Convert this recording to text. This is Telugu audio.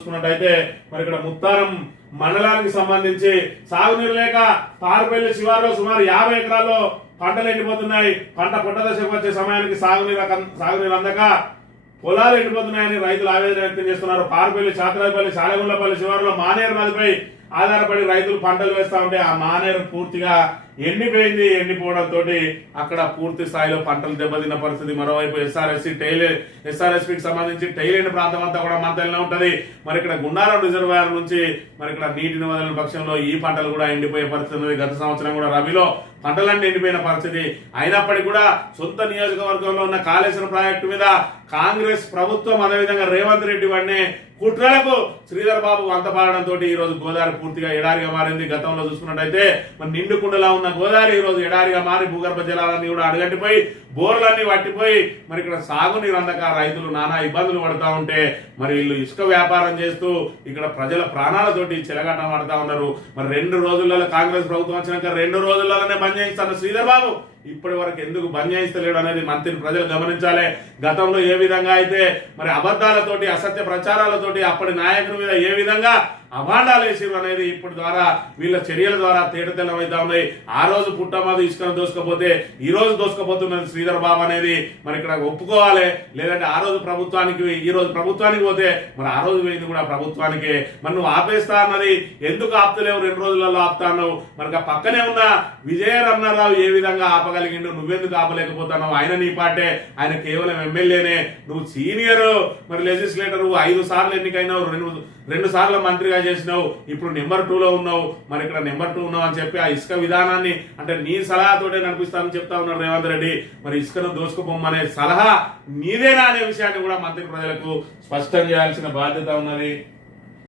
చూసుకున్నట్టయితే మరి ఇక్కడ ముత్తారం మండలానికి సంబంధించి సాగునీరు లేక పారుపల్లి శివారులో సుమారు 50 ఎకరాల్లో పంటలు ఎండిపోతున్నాయి. పంట పొట్ట దశకు వచ్చే సమయానికి సాగునీరు అందక పొలాలు ఎండిపోతున్నాయని రైతులు ఆవేదన వ్యక్తం చేస్తున్నారు. పారుపల్లి, చాతరాయపల్లి, సాలెగుండ్లపల్లి శివారులో మానేరు నదిపై ఆధారపడి రైతులు పంటలు వేస్తా ఉంటే ఆ మానేరు పూర్తిగా ఎండిపోయింది. ఎండిపోవడంతో అక్కడ పూర్తి స్థాయిలో పంటలు దెబ్బతిన్న పరిస్థితి. మరోవైపు ఎస్ఆర్ఎస్పీకి సంబంధించి టైలెండ్ ప్రాంతం అంతా కూడా మంతలినే ఉంటది. మరి ఇక్కడ గుండారం రిజర్వాయర్ నుంచి మరి ఇక్కడ నీటిని వదిలిన పక్షంలో ఈ పంటలు కూడా ఎండిపోయే పరిస్థితి ఉంది. గత సంవత్సరం కూడా రబీలో పంటలన్నీ ఎండిపోయిన పరిస్థితి. అయినప్పటికీ కూడా సొంత నియోజకవర్గంలో ఉన్న కాళేశ్వరం ప్రాజెక్టు మీద కాంగ్రెస్ ప్రభుత్వం అదేవిధంగా రేవంత్ రెడ్డి వాడిని కుట్రలకు శ్రీధర్ బాబు అంతపాడడంతో ఈ రోజు గోదావరి పూర్తిగా ఎడారిగా మారింది. గతంలో చూసుకున్నట్టయితే మరి నిండుకుండలా ఉన్న గోదావరి ఈ రోజు ఎడారిగా మారి భూగర్భ జలాలన్నీ కూడా అడుగంటిపోయి బోర్లన్నీ పట్టిపోయి మరి ఇక్కడ సాగునీరు అందక రైతులు నానా ఇబ్బందులు పడతా ఉంటే మరి వీళ్ళు ఇసుక వ్యాపారం చేస్తూ ఇక్కడ ప్రజల ప్రాణాలతోటి చెలగాటం పడతా ఉన్నారు. మరి 2 రోజులలో కాంగ్రెస్ ప్రభుత్వం వచ్చినాక 2 రోజుల్లోనే బంద్ చేయిస్తాను శ్రీధర్ బాబు ఇప్పటి వరకు ఎందుకు బంద్ చేయిస్తలేడు అనేది మంత్రిని ప్రజలు గమనించాలి. గతంలో ఏ విధంగా అయితే మరి అబద్ధాలతోటి అసత్య ప్రచారాలతోటి అప్పటి నాయకుల మీద ఏ విధంగా అభాండాలు వేసిరు అనేది ఇప్పటి ద్వారా వీళ్ళ చర్యల ద్వారా తేటతెల్లమైతా ఉన్నాయి. ఆ రోజు పుట్టమది ఇసుకను దోసుకపోతే ఈ రోజు దోసుకపోతున్నది శ్రీధర్ బాబు అనేది మరి ఇక్కడ ఒప్పుకోవాలి. లేదంటే ఆ రోజు ప్రభుత్వానికి ఈ రోజు ప్రభుత్వానికి పోతే మరి ఆ రోజు పోయింది కూడా ప్రభుత్వానికే. మరి నువ్వు ఆపేస్తా అన్నది ఎందుకు ఆపుతలేవు? 2 రోజులలో ఆపుతా అన్నావు. మరి పక్కనే ఉన్న విజయ రమణారావు ఏ విధంగా ఆపగలిగిండు? నువ్వెందుకు ఆపలేకపోతున్నావు? ఆయన నీ పార్టీ, ఆయన కేవలం ఎమ్మెల్యేనే. నువ్వు సీనియర్ మరి లెజిస్లేటర్, 5 సార్లు ఎన్నికైనావు, 2 సార్లు మంత్రిగా చేసినావు, ఇప్పుడు నెంబర్ 2లో ఉన్నావు. మరి ఇక్కడ నెంబర్ 2 ఉన్నావు అని చెప్పి ఆ ఇసుక విధానాన్ని అంటే నీ సలహాతోటే నడిపిస్తానని చెప్తా ఉన్నారు రేవంత్ రెడ్డి. మరి ఇసుకను దోసుకుపోమనే సలహా నీదేనా అనే విషయాన్ని కూడా మంత్రి ప్రజలకు స్పష్టం చేయాల్సిన బాధ్యత ఉన్నది.